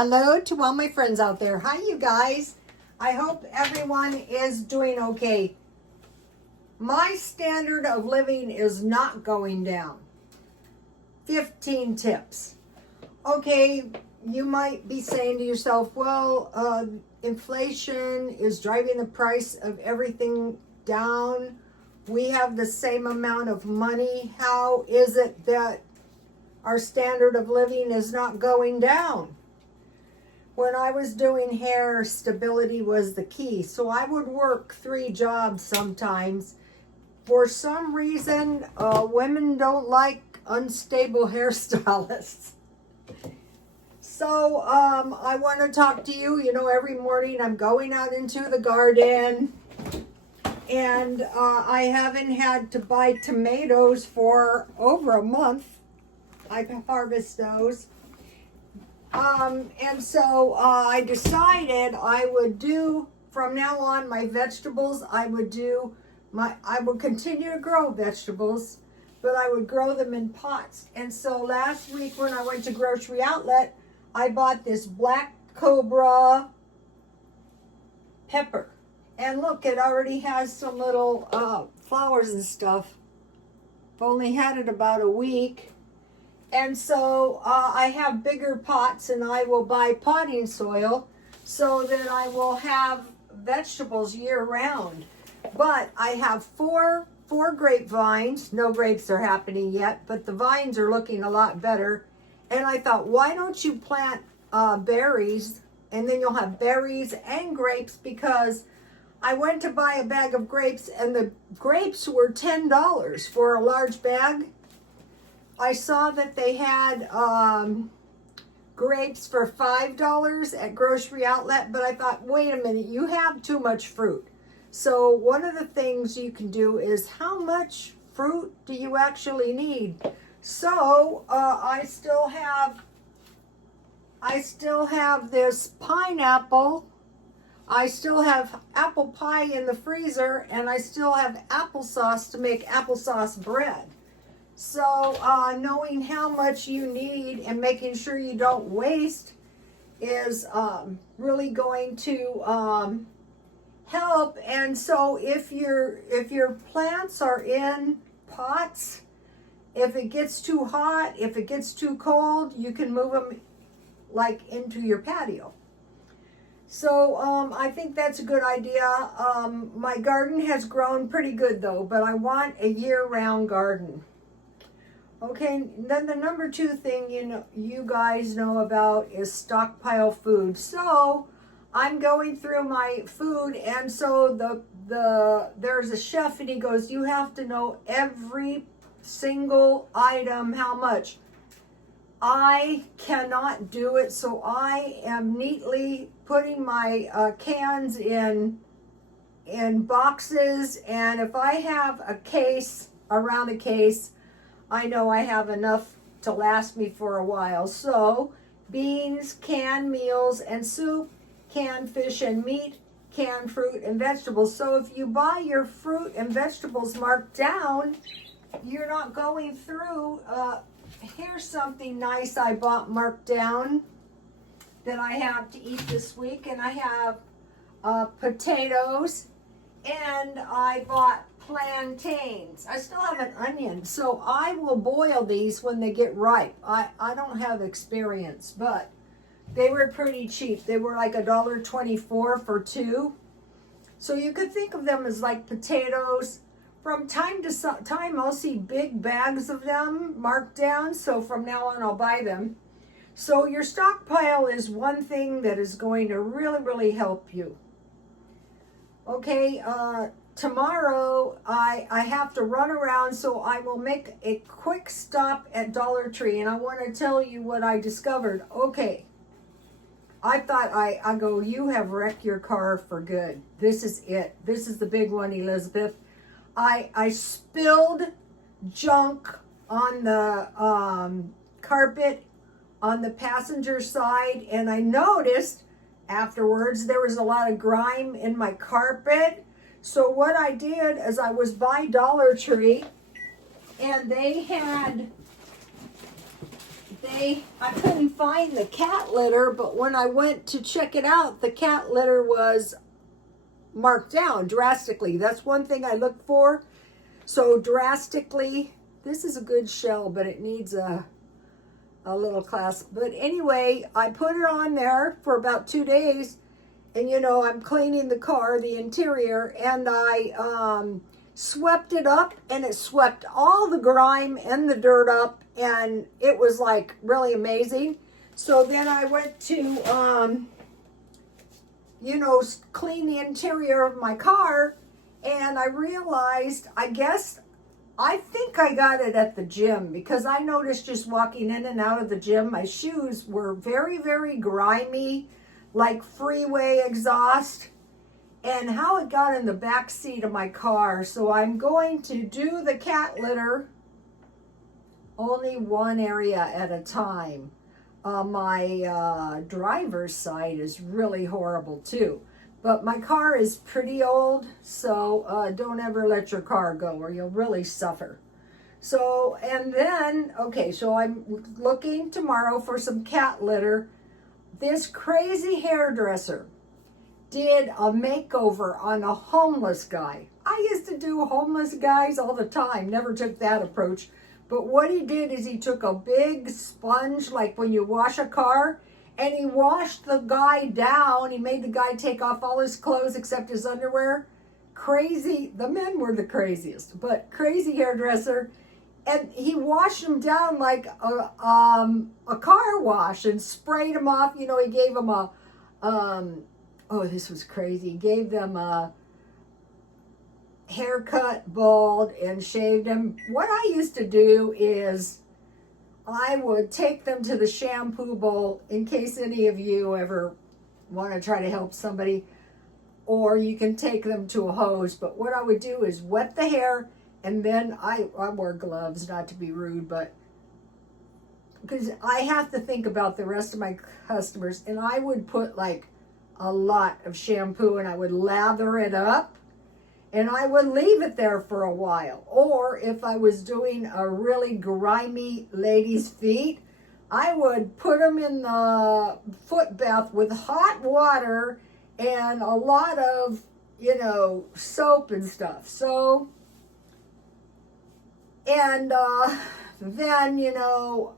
Hello to all my friends out there. Hi, you guys. I hope everyone is doing okay. My standard of living is not going down. 15 tips. Okay, you might be saying to yourself, well, inflation is driving the price of everything down. We have the same amount of money. How is it that our standard of living is not going down? When I was doing hair, stability was the key. So I would work 3 jobs sometimes. For some reason, women don't like unstable hairstylists. So I want to talk to you. You know, every morning I'm going out into the garden. And I haven't had to buy tomatoes for over a month. I harvest those. And so I decided I would do, from now on, my vegetables, I would continue to grow vegetables, but I would grow them in pots. And so last week when I went to Grocery Outlet, I bought this black cobra pepper. And look, it already has some little flowers and stuff. I've only had it about a week. And so I have bigger pots, and I will buy potting soil so that I will have vegetables year round. But I have four grapevines. No grapes are happening yet, but the vines are looking a lot better. And I thought, why don't you plant berries, and then you'll have berries and grapes, because I went to buy a bag of grapes, and the grapes were $10 for a large bag. I saw that they had grapes for $5 at Grocery Outlet, but I thought, wait a minute, you have too much fruit. So one of the things you can do is, how much fruit do you actually need? So I still have this pineapple. I still have apple pie in the freezer, and I still have applesauce to make applesauce bread. So knowing how much you need and making sure you don't waste is really going to help. And so if your plants are in pots, if it gets too hot, if it gets too cold, you can move them like into your patio. So I think that's a good idea. My garden has grown pretty good though, but I want a year-round garden. Okay, then the number 2 thing you guys know about is stockpile food. So I'm going through my food, and so there's a chef, and he goes, you have to know every single item, how much. I cannot do it, so I am neatly putting my cans in boxes, and if I have a case, around a case, I know I have enough to last me for a while. So beans, canned meals and soup, canned fish and meat, canned fruit and vegetables. So if you buy your fruit and vegetables marked down, you're not going through. Here's something nice I bought marked down that I have to eat this week. And I have potatoes, and I bought plantains. I still have an onion, so I will boil these when they get ripe. I don't have experience, but they were pretty cheap. They were like $1.24 for 2. So you could think of them as like potatoes. From time to time, I'll see big bags of them marked down, so from now on I'll buy them. So your stockpile is one thing that is going to really, really help you. Okay, tomorrow I have to run around, so I will make a quick stop at Dollar Tree, and I want to tell you what I discovered. Okay, I thought I go, you have wrecked your car for good. This is it. This is the big one, Elizabeth. I spilled junk on the carpet on the passenger side, and I noticed afterwards there was a lot of grime in my carpet. So what I did is I was by Dollar Tree, and they had I couldn't find the cat litter, but when I went to check it out, the cat litter was marked down drastically. That's one thing I look for. So drastically, this is a good shell, but it needs a little clasp. But anyway, I put it on there for about 2 days, and you know, I'm cleaning the car, the interior, and I swept it up, and it swept all the grime and the dirt up, and it was like really amazing. So then I went to you know, clean the interior of my car, and I realized, I think I got it at the gym, because I noticed just walking in and out of the gym, my shoes were very, very grimy, like freeway exhaust, and how it got in the back seat of my car. So I'm going to do the cat litter only one area at a time. My driver's side is really horrible too. But my car is pretty old, so don't ever let your car go or you'll really suffer. So, and then, okay, so I'm looking tomorrow for some cat litter. This crazy hairdresser did a makeover on a homeless guy. I used to do homeless guys all the time, never took that approach. But what he did is he took a big sponge, like when you wash a car, and he washed the guy down. He made the guy take off all his clothes except his underwear. Crazy, the men were the craziest, but crazy hairdresser. And he washed him down like a car wash and sprayed him off. You know, he gave him a, oh, this was crazy. He gave them a haircut, bald, and shaved him. What I used to do is I would take them to the shampoo bowl, in case any of you ever want to try to help somebody, or you can take them to a hose. But what I would do is wet the hair, and then I wore gloves, not to be rude, but because I have to think about the rest of my customers, and I would put like a lot of shampoo and I would lather it up. And I would leave it there for a while. Or if I was doing a really grimy lady's feet, I would put them in the foot bath with hot water and a lot of, you know, soap and stuff. So, and then, you know,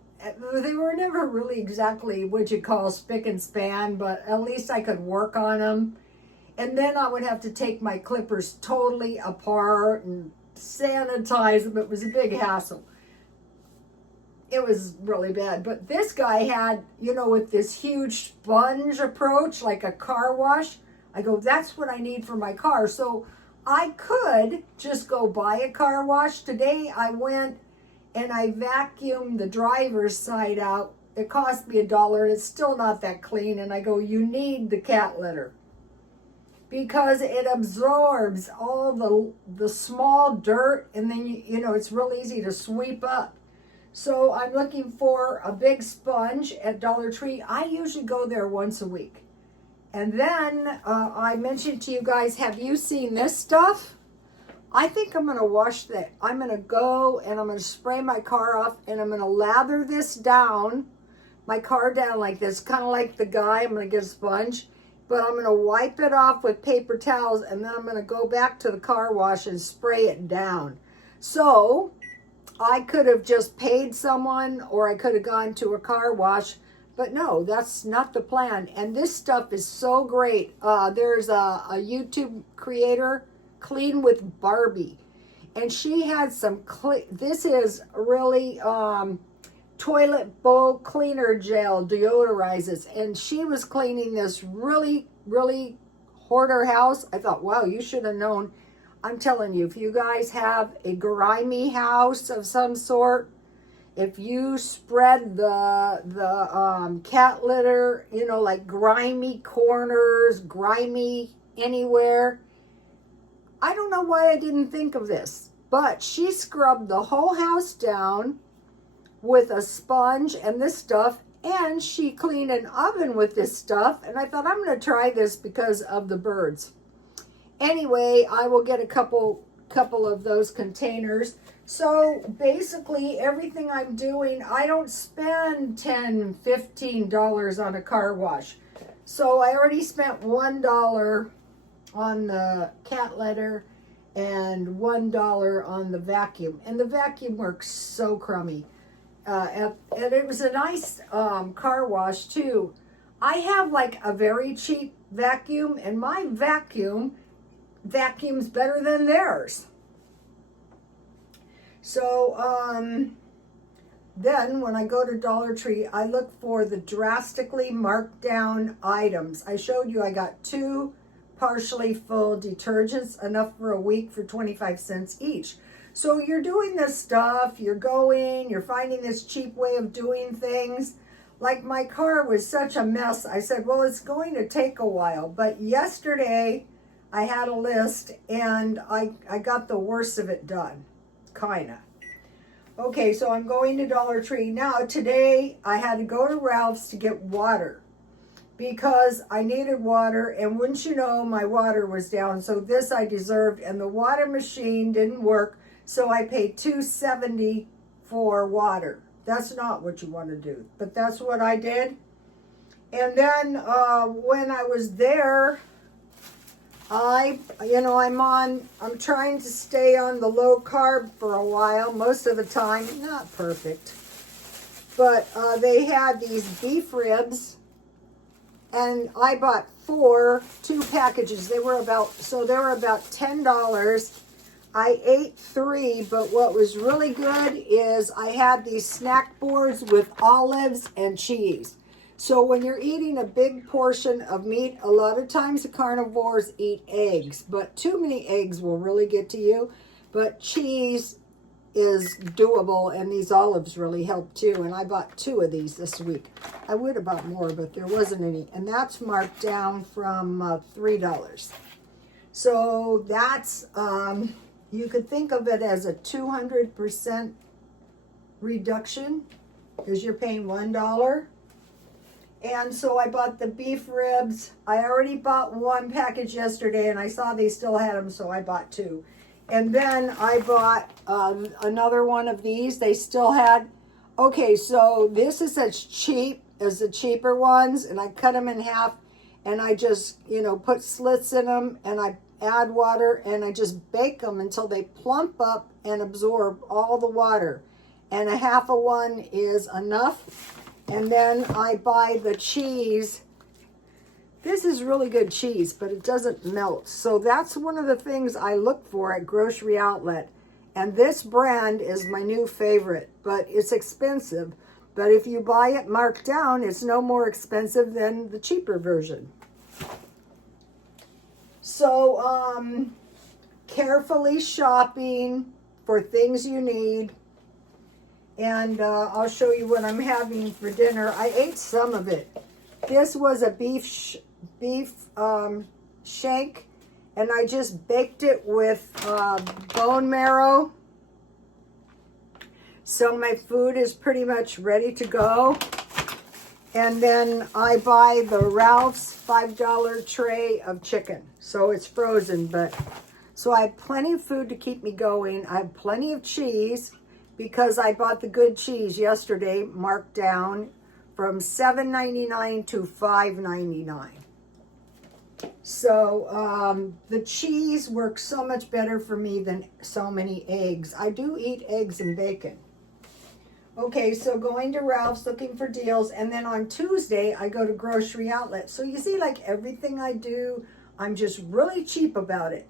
they were never really exactly what you call spick and span, but at least I could work on them. And then I would have to take my clippers totally apart and sanitize them. It was a big hassle. It was really bad. But this guy had, you know, with this huge sponge approach, like a car wash. I go, that's what I need for my car. So I could just go buy a car wash. Today I went and I vacuumed the driver's side out. It cost me $1 and it's still not that clean. And I go, you need the cat litter, because it absorbs all the small dirt, and then you know, it's real easy to sweep up. So I'm looking for a big sponge at Dollar Tree. I usually go there once a week. And then I mentioned to you guys, have you seen this stuff? I think I'm gonna wash that. I'm gonna go and I'm gonna spray my car off, and I'm gonna lather this down, my car down like this, kind of like the guy. I'm gonna get a sponge, but I'm going to wipe it off with paper towels, and then I'm going to go back to the car wash and spray it down. So I could have just paid someone, or I could have gone to a car wash, but no, that's not the plan. And this stuff is so great. There's a YouTube creator, Clean with Barbie, and she had some, this is really toilet bowl cleaner gel, deodorizes, and she was cleaning this really hoarder house. I thought, wow, you should have known. I'm telling you, if you guys have a grimy house of some sort, if you spread the cat litter, you know, like grimy corners, grimy anywhere, I don't know why I didn't think of this, but she scrubbed the whole house down with a sponge and this stuff, and she cleaned an oven with this stuff, and I thought, I'm going to try this because of the birds. Anyway, I will get a couple of those containers. So basically everything I'm doing, I don't spend $10, $15 on a car wash. So I already spent $1 on the cat litter and $1 on the vacuum. And the vacuum works so crummy. And it was a nice car wash too. I have like a very cheap vacuum, and my vacuums better than theirs. So then when I go to Dollar Tree, I look for the drastically marked down items. I showed you I got 2 partially full detergents, enough for a week for 25 cents each. So you're doing this stuff, you're finding this cheap way of doing things. Like my car was such a mess. I said, well, it's going to take a while. But yesterday I had a list and I got the worst of it done, kinda. Okay, so I'm going to Dollar Tree. Now today I had to go to Ralph's to get water because I needed water, and wouldn't you know, my water was down. So this I deserved, and the water machine didn't work. So I paid $2.70 for water. That's not what you want to do, but that's what I did. And then when I was there, I'm trying to stay on the low carb for a while, most of the time, not perfect. But they had these beef ribs, and I bought 2 packages. They were about $10. I ate 3, but what was really good is I had these snack boards with olives and cheese. So when you're eating a big portion of meat, a lot of times the carnivores eat eggs, but too many eggs will really get to you. But cheese is doable, and these olives really help too. And I bought 2 of these this week. I would have bought more, but there wasn't any. And that's marked down from $3. So that's... you could think of it as a 200% reduction because you're paying $1. And so I bought the beef ribs. I already bought 1 package yesterday, and I saw they still had them, so I bought 2. And then I bought another one of these. They still had... Okay, so this is as cheap as the cheaper ones, and I cut them in half, and I just, put slits in them, and I add water, and I just bake them until they plump up and absorb all the water. And a half of one is enough. And then I buy the cheese. This is really good cheese, but it doesn't melt. So that's one of the things I look for at Grocery Outlet. And this brand is my new favorite, but it's expensive. But if you buy it marked down, it's no more expensive than the cheaper version. So, carefully shopping for things you need. And I'll show you what I'm having for dinner. I ate some of it. This was a beef shank, and I just baked it with bone marrow. So my food is pretty much ready to go. And then I buy the Ralph's $5 tray of chicken. So it's frozen, but so I have plenty of food to keep me going. I have plenty of cheese because I bought the good cheese yesterday, marked down from $7.99 to $5.99. So the cheese works so much better for me than so many eggs. I do eat eggs and bacon. Okay, so going to Ralph's looking for deals, and then on Tuesday I go to Grocery Outlet. So you see, like everything I do, I'm just really cheap about it.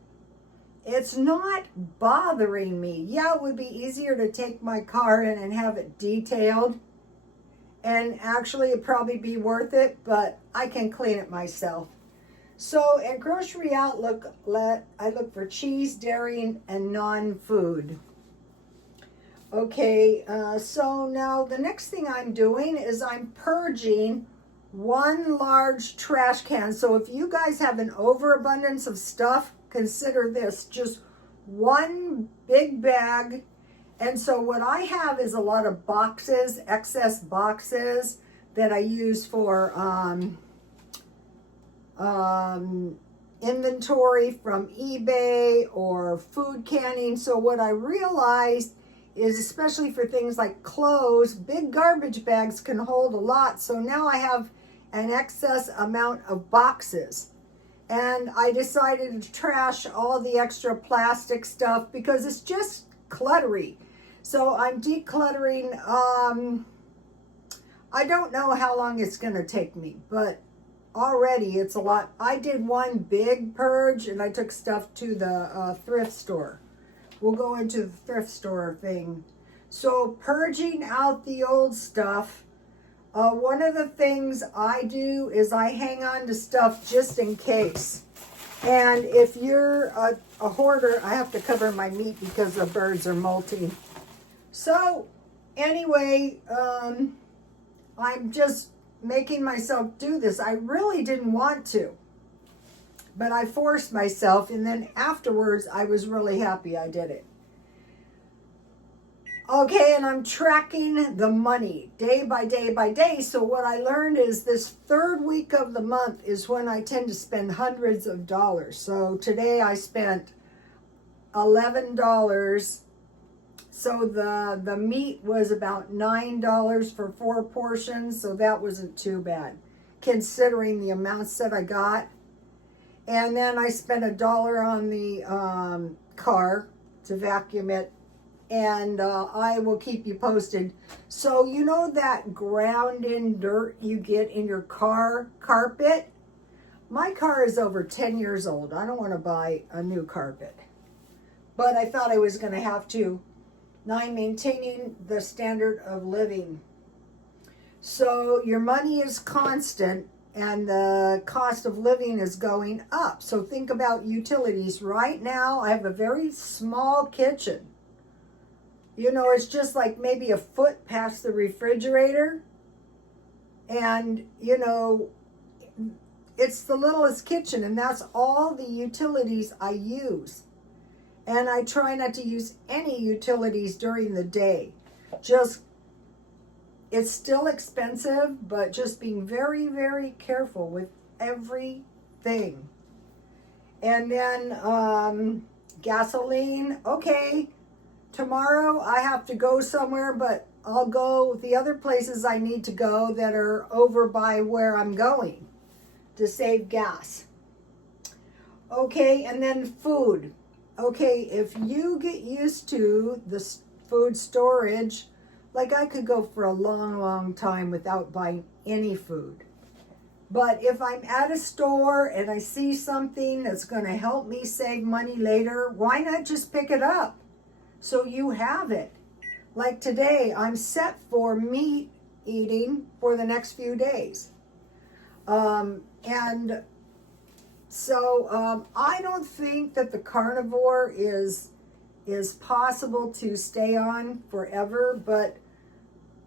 It's not bothering me. Yeah, it would be easier to take my car in and have it detailed, and actually it'd probably be worth it, but I can clean it myself. So at Grocery Outlet, I look for cheese, dairy, and non-food. Okay, so now the next thing I'm doing is I'm purging 1 large trash can. So if you guys have an overabundance of stuff, consider this just 1 big bag. And so what I have is a lot of boxes, excess boxes that I use for inventory from eBay or food canning. So what I realized is especially for things like clothes. Big garbage bags can hold a lot. So now I have an excess amount of boxes. And I decided to trash all the extra plastic stuff because it's just cluttery. So I'm decluttering. I don't know how long it's going to take me, but already it's a lot. I did one big purge and I took stuff to the thrift store. We'll go into the thrift store thing. So purging out the old stuff. One of the things I do is I hang on to stuff just in case. And if you're a hoarder, I have to cover my meat because the birds are molting. So anyway, I'm just making myself do this. I really didn't want to, but I forced myself, and then afterwards I was really happy I did it. Okay, and I'm tracking the money day by day by day. So what I learned is this third week of the month is when I tend to spend hundreds of dollars. So today I spent $11. So the meat was about $9 for 4 portions. So that wasn't too bad considering the amounts that I got. And then I spent $1 on the car to vacuum it. And I will keep you posted. So you know that ground in dirt you get in your car carpet? My car is over 10 years old. I don't want to buy a new carpet. But I thought I was going to have to. Now I'm maintaining the standard of living. So your money is constant and the cost of living is going up. So think about utilities. Right now I have a very small kitchen. You know, it's just like maybe a foot past the refrigerator. And, you know, it's the littlest kitchen, and that's all the utilities I use. And I try not to use any utilities during the day. Just, it's still expensive, but just being very, very careful with everything. And then gasoline, okay. Tomorrow I have to go somewhere, but I'll go the other places I need to go that are over by where I'm going to save gas. Okay, and then food. Okay, if you get used to the food storage, like I could go for a long, long time without buying any food. But if I'm at a store and I see something that's going to help me save money later, why not just pick it up? So you have it. Like today, I'm set for meat eating for the next few days. And so I don't think that the carnivore is possible to stay on forever, but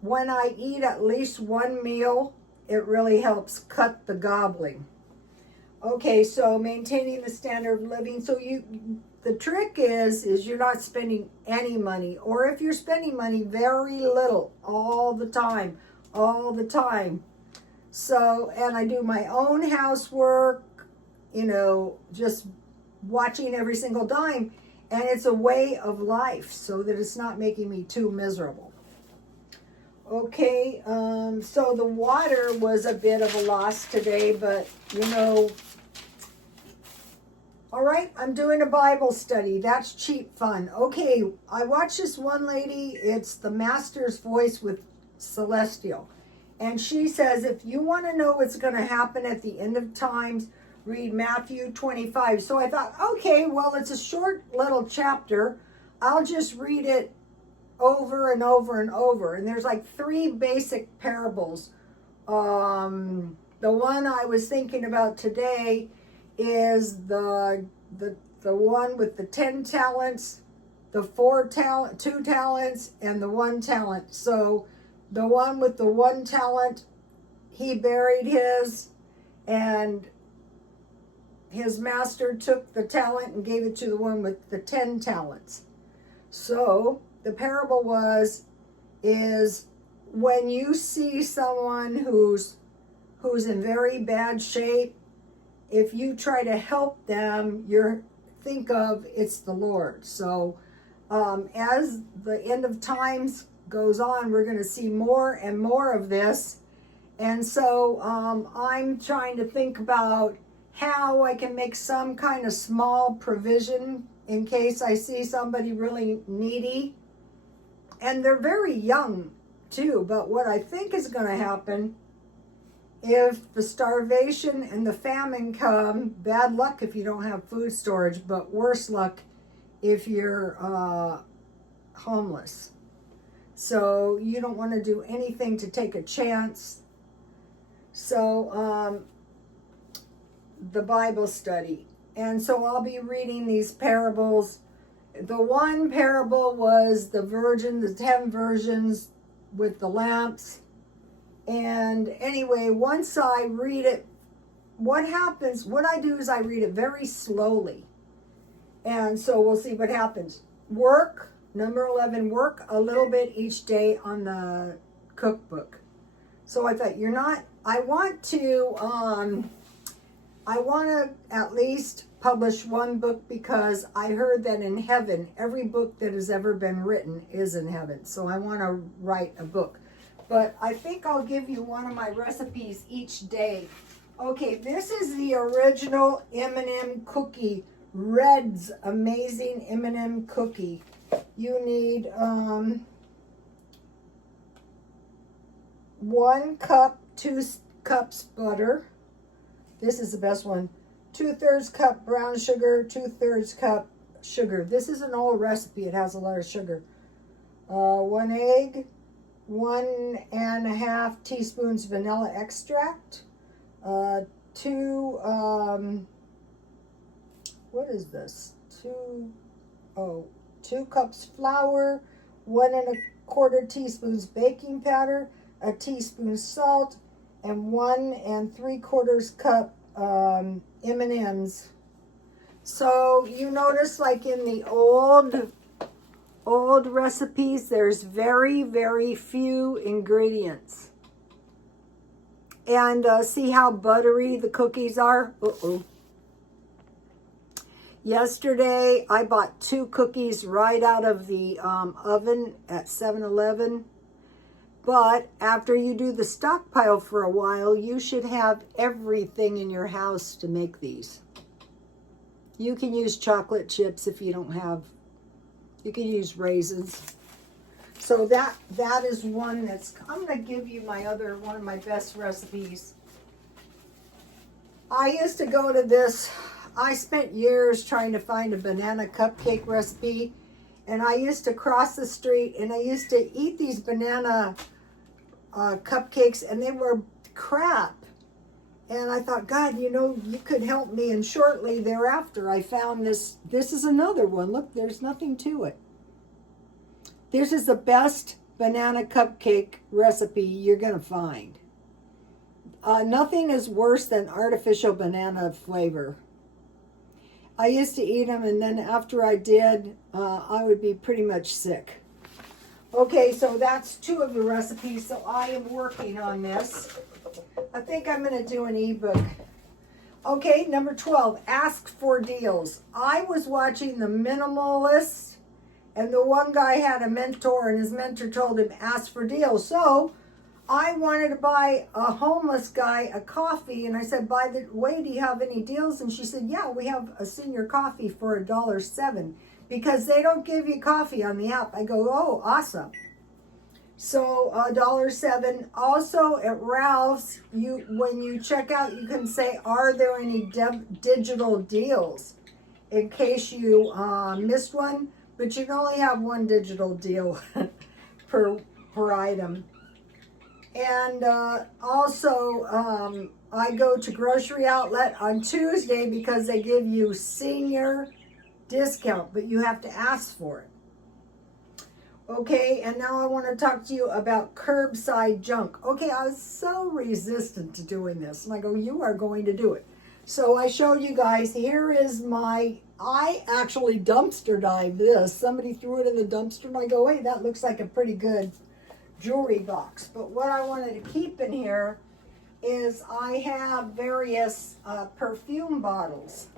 when I eat at least one meal, it really helps cut the gobbling. Okay, so maintaining the standard of living. So the trick is you're not spending any money, or if you're spending money, very little, all the time. So, and I do my own housework, you know, just watching every single dime, and it's a way of life so that it's not making me too miserable. Okay, so the water was a bit of a loss today, but you know, all right, I'm doing a Bible study. That's cheap fun. Okay, I watched this one lady. It's the Master's Voice with Celestial. And she says, if you want to know what's going to happen at the end of times, read Matthew 25. So I thought, okay, well, it's a short little chapter. I'll just read it over and over and over. And there's like 3 basic parables. The one I was thinking about today is the one with the 10 talents, the 2 talents, and the 1 talent. So the one with the 1 talent, he buried his, and his master took the talent and gave it to the one with the 10 talents. So the parable is when you see someone who's in very bad shape, if you try to help them, think of it's the Lord. So As the end of times goes on, we're going to see more and more of this. And so I'm trying to think about how I can make some kind of small provision in case I see somebody really needy. And they're very young too, but what I think is going to happen, if the starvation and the famine come, bad luck if you don't have food storage, but worse luck if you're homeless. So you don't want to do anything to take a chance. So the Bible study. And so I'll be reading these parables. The one parable was the 10 virgins with the lamps. And anyway, once I read it, what happens, what I do is I read it very slowly. And so we'll see what happens. Work, number 11, work a little bit each day on the cookbook. So I thought, I want to at least publish one book, because I heard that in heaven, every book that has ever been written is in heaven. So I want to write a book. But I think I'll give you one of my recipes each day. Okay, this is the original M&M cookie, Red's amazing M&M cookie. You need 1 cup, 2 cups butter. This is the best one. 2/3 cup brown sugar, 2/3 cup sugar. This is an old recipe. It has a lot of sugar. 1 egg, 1.5 teaspoons vanilla extract, 2, what is this? 2 cups flour, 1.25 teaspoons baking powder, a teaspoon salt, and 1 3/4 cup M&Ms. So you notice, like in the old recipes, there's very, very few ingredients. And see how buttery the cookies are? Yesterday, I bought 2 cookies right out of the oven at 7-Eleven. But after you do the stockpile for a while, you should have everything in your house to make these. You can use chocolate chips if you don't have, you can use raisins. So that is one that's, I'm going to give you one of my best recipes. I used to go to this, I spent years trying to find a banana cupcake recipe. And I used to cross the street and I used to eat these banana cupcakes, and they were crap. And I thought, God, you could help me. And shortly thereafter, I found this. This is another one. Look, there's nothing to it. This is the best banana cupcake recipe you're going to find. Nothing is worse than artificial banana flavor. I used to eat them, and then after I did, I would be pretty much sick. Okay, so that's 2 of the recipes. So I am working on this. I think I'm going to do an ebook. Okay, number 12, ask for deals. I was watching The Minimalist, and the one guy had a mentor, and his mentor told him, ask for deals. So I wanted to buy a homeless guy a coffee, and I said, by the way, do you have any deals? And she said, yeah, we have a senior coffee for $1.07. Because they don't give you coffee on the app. I go, oh, awesome. So $1.07. Also at Ralph's, when you check out, you can say, are there any digital deals? In case you missed one, but you can only have one digital deal per item. And also, I go to Grocery Outlet on Tuesday because they give you senior discount, but you have to ask for it. Okay, and now I want to talk to you about curbside junk. Okay, I was so resistant to doing this, and I go, you are going to do it. So I showed you guys, here is I actually dumpster dived this. Somebody threw it in the dumpster, and I go, hey, that looks like a pretty good jewelry box. But what I wanted to keep in here is I have various perfume bottles.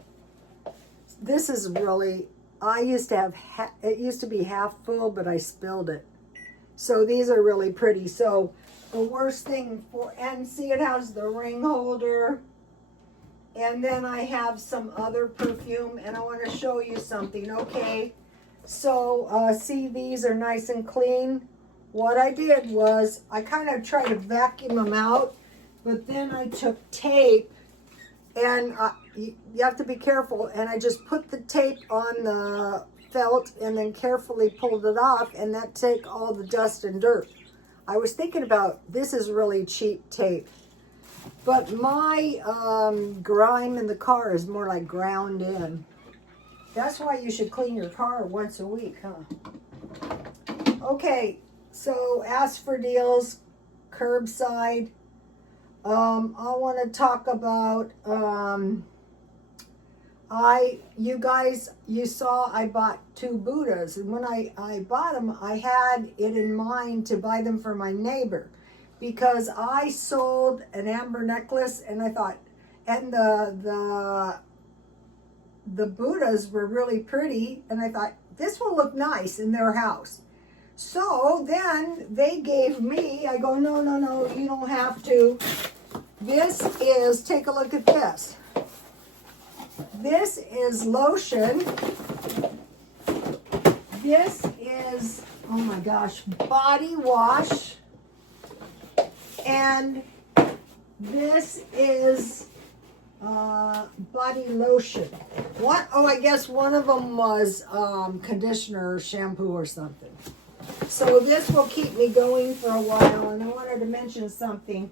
This is really I used to have, it used to be half full, but I spilled it. So these are really pretty. So the worst thing for, and see it has the ring holder. And then I have some other perfume, and I want to show you something. Okay, so see, these are nice and clean. What I did was I kind of tried to vacuum them out, but then I took tape, and you have to be careful, and I just put the tape on the felt and then carefully pulled it off, and that took all the dust and dirt. I was thinking about, this is really cheap tape, but my grime in the car is more like ground in. That's why you should clean your car once a week, huh? Okay, so ask for deals, curbside. I want to talk about, you guys, you saw I bought 2 Buddhas, and when I bought them, I had it in mind to buy them for my neighbor, because I sold an amber necklace, and I thought, and the Buddhas were really pretty, and I thought, this will look nice in their house. So then they gave me, I go, no, you don't have to. This is, take a look at this. This is lotion. This is, oh my gosh, body wash. And this is body lotion. What? Oh, I guess one of them was conditioner or shampoo or something. So this will keep me going for a while, and I wanted to mention something.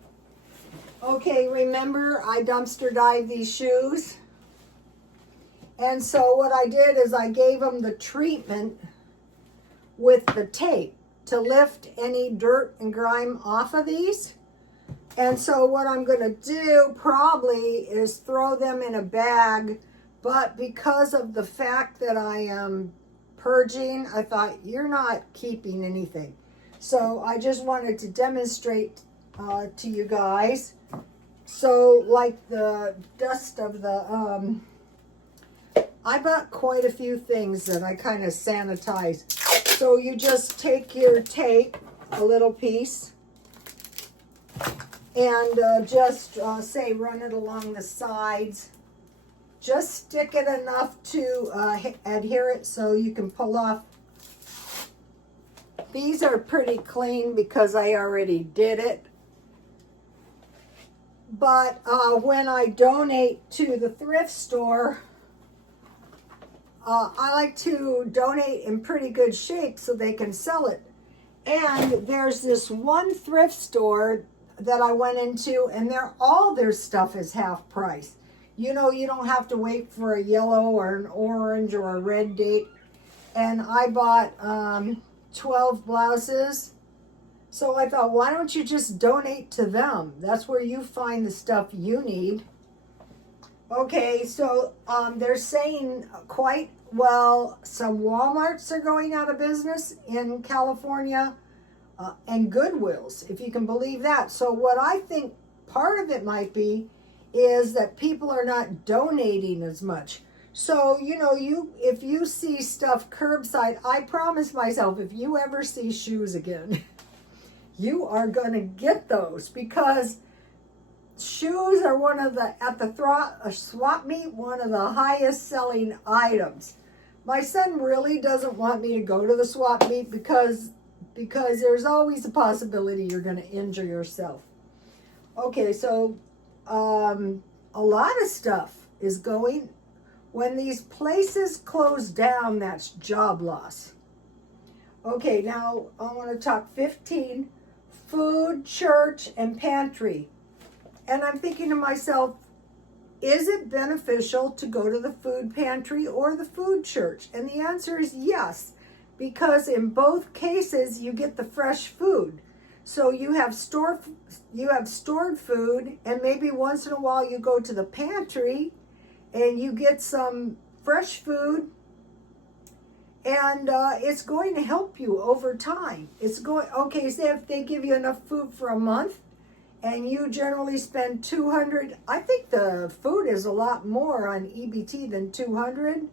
Okay, remember I dumpster dived these shoes? And so what I did is I gave them the treatment with the tape to lift any dirt and grime off of these. And so what I'm going to do probably is throw them in a bag, but because of the fact that I am purging, I thought, you're not keeping anything. So I just wanted to demonstrate to you guys. So like the dust of the, I bought quite a few things that I kind of sanitize. So you just take your tape, a little piece, and just say run it along the sides. Just stick it enough to adhere it so you can pull off. These are pretty clean because I already did it. But when I donate to the thrift store, I like to donate in pretty good shape so they can sell it. And there's this one thrift store that I went into, and all their stuff is half price. You know, you don't have to wait for a yellow or an orange or a red date. And I bought 12 blouses. So I thought, why don't you just donate to them? That's where you find the stuff you need. Okay, so they're saying quite well, some Walmarts are going out of business in California, and Goodwills, if you can believe that. So what I think part of it might be is that people are not donating as much. So, you know, if you see stuff curbside, I promise myself, if you ever see shoes again, you are going to get those, because shoes are one of the, at the swap meet, one of the highest selling items. My son really doesn't want me to go to the swap meet because there's always a possibility you're going to injure yourself. Okay, so a lot of stuff is going, when these places close down, that's job loss. Okay, now I want to talk 15, food, church, and pantry. And I'm thinking to myself, is it beneficial to go to the food pantry or the food church? And the answer is yes, because in both cases you get the fresh food. So you have stored food, and maybe once in a while you go to the pantry and you get some fresh food, and it's going to help you over time. It's going, okay, say if they give you enough food for a month and you generally spend $200, I think the food is a lot more on EBT than $200.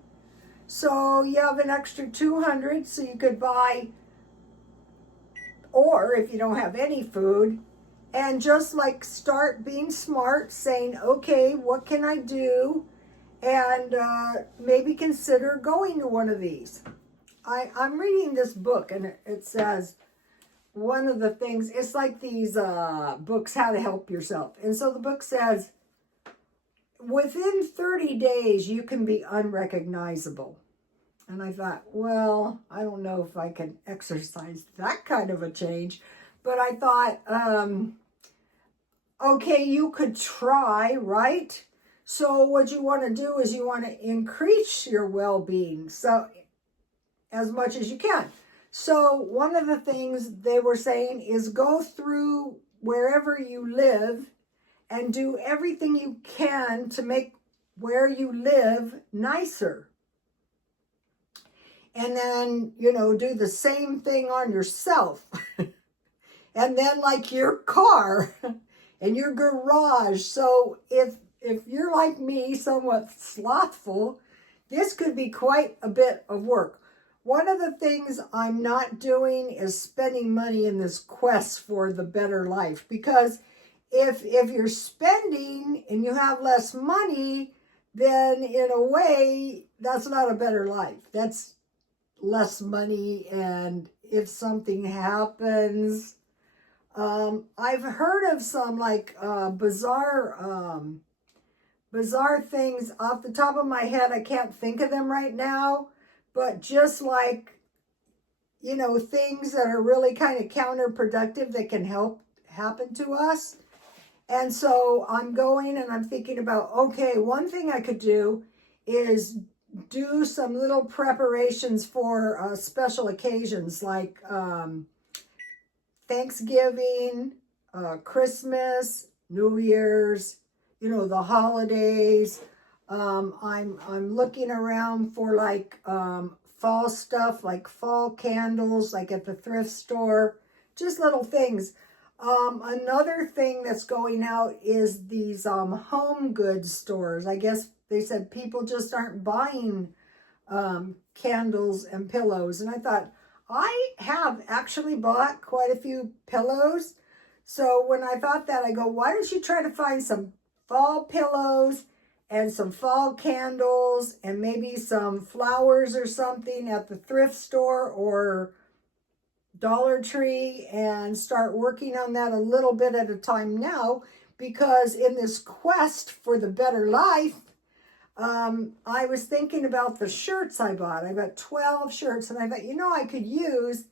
So you have an extra 200, so you could buy, or if you don't have any food, and just like start being smart, saying, okay, what can I do? And maybe consider going to one of these. I'm reading this book, and it says one of the things, it's like these books, how to help yourself. And so the book says, within 30 days, you can be unrecognizable. And I thought, well, I don't know if I can exercise that kind of a change. But I thought, okay, you could try, right? So what you want to do is you want to increase your well-being, so as much as you can. So one of the things they were saying is go through wherever you live and do everything you can to make where you live nicer. And then, do the same thing on yourself. And then like your car and your garage. So if you're like me, somewhat slothful, this could be quite a bit of work. One of the things I'm not doing is spending money in this quest for the better life. Because if you're spending and you have less money, then in a way, that's not a better life. That's less money, and if something happens, I've heard of some like bizarre things. Off the top of my head, I can't think of them right now, but just like, things that are really kind of counterproductive that can happen to us. And so I'm going and I'm thinking about, okay, one thing I could do is do some little preparations for special occasions like Thanksgiving, Christmas, New Year's, the holidays. I'm looking around for like fall stuff, like fall candles, like at the thrift store, just little things. Another thing that's going out is these home goods stores. I guess they said people just aren't buying candles and pillows. And I thought, I have actually bought quite a few pillows. So when I thought that, I go, why don't you try to find some fall pillows and some fall candles and maybe some flowers or something at the thrift store or Dollar Tree, and start working on that a little bit at a time now, because in this quest for the better life, I was thinking about the shirts I bought. I bought 12 shirts, and I thought, I could use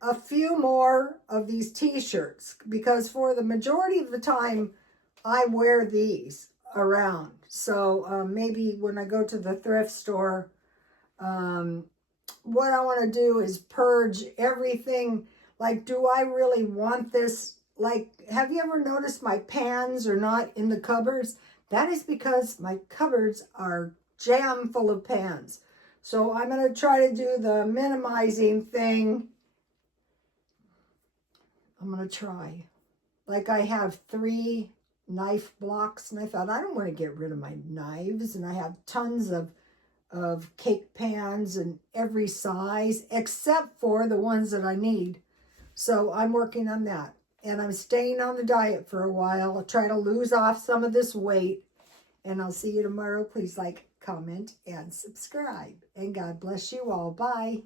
a few more of these t-shirts, because for the majority of the time, I wear these around. So maybe when I go to the thrift store, what I want to do is purge everything. Like, do I really want this? Like, have you ever noticed my pans are not in the cupboards? That is because my cupboards are jam full of pans. So I'm going to try to do the minimizing thing. I'm going to try. Like, I have 3 knife blocks, and I thought, I don't want to get rid of my knives. And I have tons of cake pans in every size, except for the ones that I need. So I'm working on that. And I'm staying on the diet for a while. I'll try to lose off some of this weight. And I'll see you tomorrow. Please like, comment, and subscribe. And God bless you all. Bye.